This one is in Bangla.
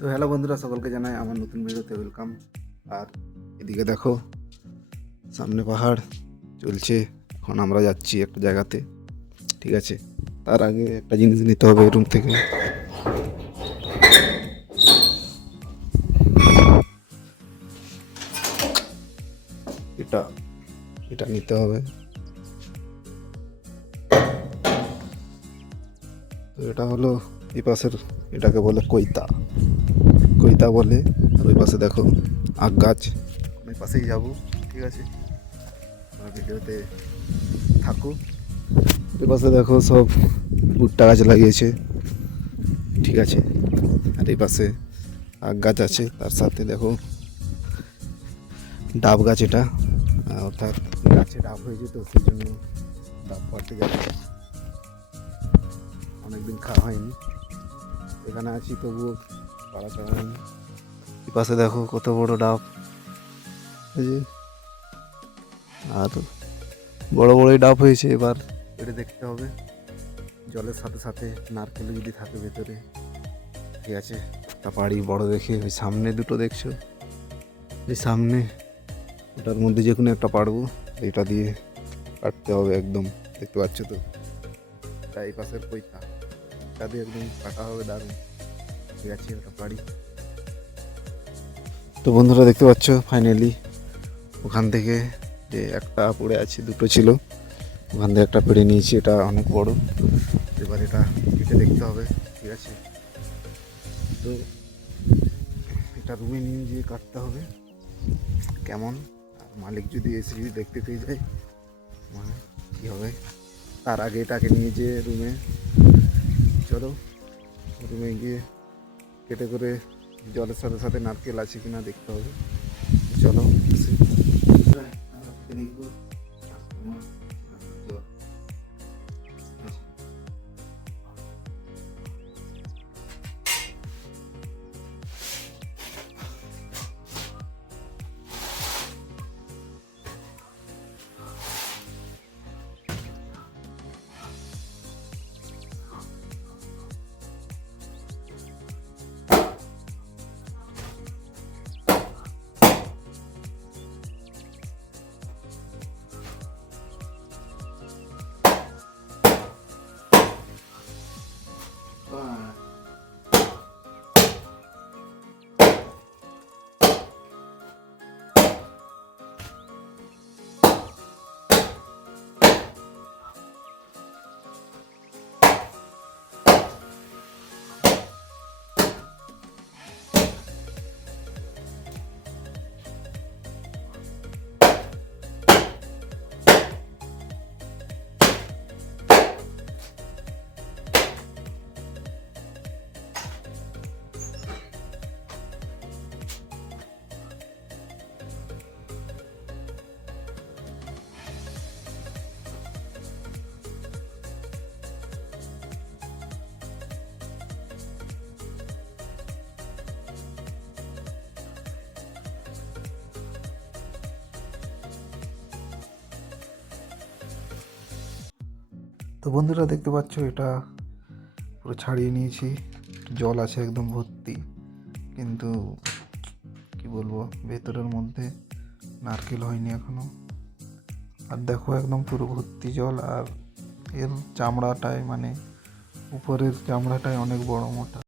তো হ্যালো বন্ধুরা, সকলকে জানাই আমার নতুন ভিডিওতে ওয়েলকাম। আর এদিকে দেখো, সামনে পাহাড় চলছে। এখন আমরা যাচ্ছি একটা জায়গাতে, ঠিক আছে। তার আগে একটা জিনিস নিতে হবে রুম থেকে। এটা এটা নিতে হবে। তো এটা হলো এই পাশের, এটাকে বলে কৈতা, কৈতা বলে। আর ওই পাশে দেখো আখ গাছ, ওই পাশেই যাবো, ঠিক আছে। আমার ভিডিওতে থাকো। ওই পাশে দেখো সব ভুট্টা গাছ লাগিয়েছে, ঠিক আছে। আর এই পাশে আখ গাছ আছে, তার সাথে দেখো ডাব গাছ। এটা অর্থাৎ গাছে ডাব হয়েছে, তো সেই জন্য ডাব পাড়তে যাচ্ছে। অনেকদিন খাওয়া হয়নি, এখানে আছি তবুও পাড়া ছাড়া হয়নি। এই পাশে দেখো কত বড় ডাব, এই যে। আর বড় বড়ই ডাব হয়েছে, এবার এটা দেখতে হবে। জলের সাথে সাথে নারকেল যদি থাকে ভেতরে, ঠিক আছে। একটা পাড়ি বড় দেখে, ওই সামনে দুটো দেখছো, এই সামনে ওটার মধ্যে যে কোনো একটা পারবো, এটা দিয়ে কাটতে হবে একদম, দেখতে পাচ্ছ তো। এটা এই পাশের পৈতা, এটা দিয়ে একদম কাটা হবে, দারুণ, ঠিক আছে। ওটা পারি। তো বন্ধুরা দেখতে পাচ্ছ ফাইনালি ওখান থেকে যে একটা পড়ে আছে, দুটো ছিল, ওখান থেকে একটা পেড়ে নিয়েছি। এটা অনেক বড়, এবার এটা কেটে দেখতে হবে, ঠিক আছে। তো এটা রুমে নিয়ে গিয়ে কাটতে হবে কেমন। আর মালিক যদি এসে যদি দেখতে পেয়ে যায়, মানে কী হবে। তার আগে এটাকে নিয়ে যেয়ে রুমে, চলো রুমে গিয়ে কেটে করে জলের সাথে সাথে নারকেল আছে কিনা দেখতে হবে। চলো তো বন্ধুরা দেখতে পাচ্ছ, এটা পুরো ছাড়িয়ে নিয়েছি। জল আছে একদম ভর্তি, কিন্তু কি বলবো, ভেতরের মধ্যে নারকেল হয়নি এখনো। আর দেখো একদম পুরো ভর্তি জল। আর এর চামড়াটায়, মানে উপরের চামড়াটায় অনেক বড় মোটা।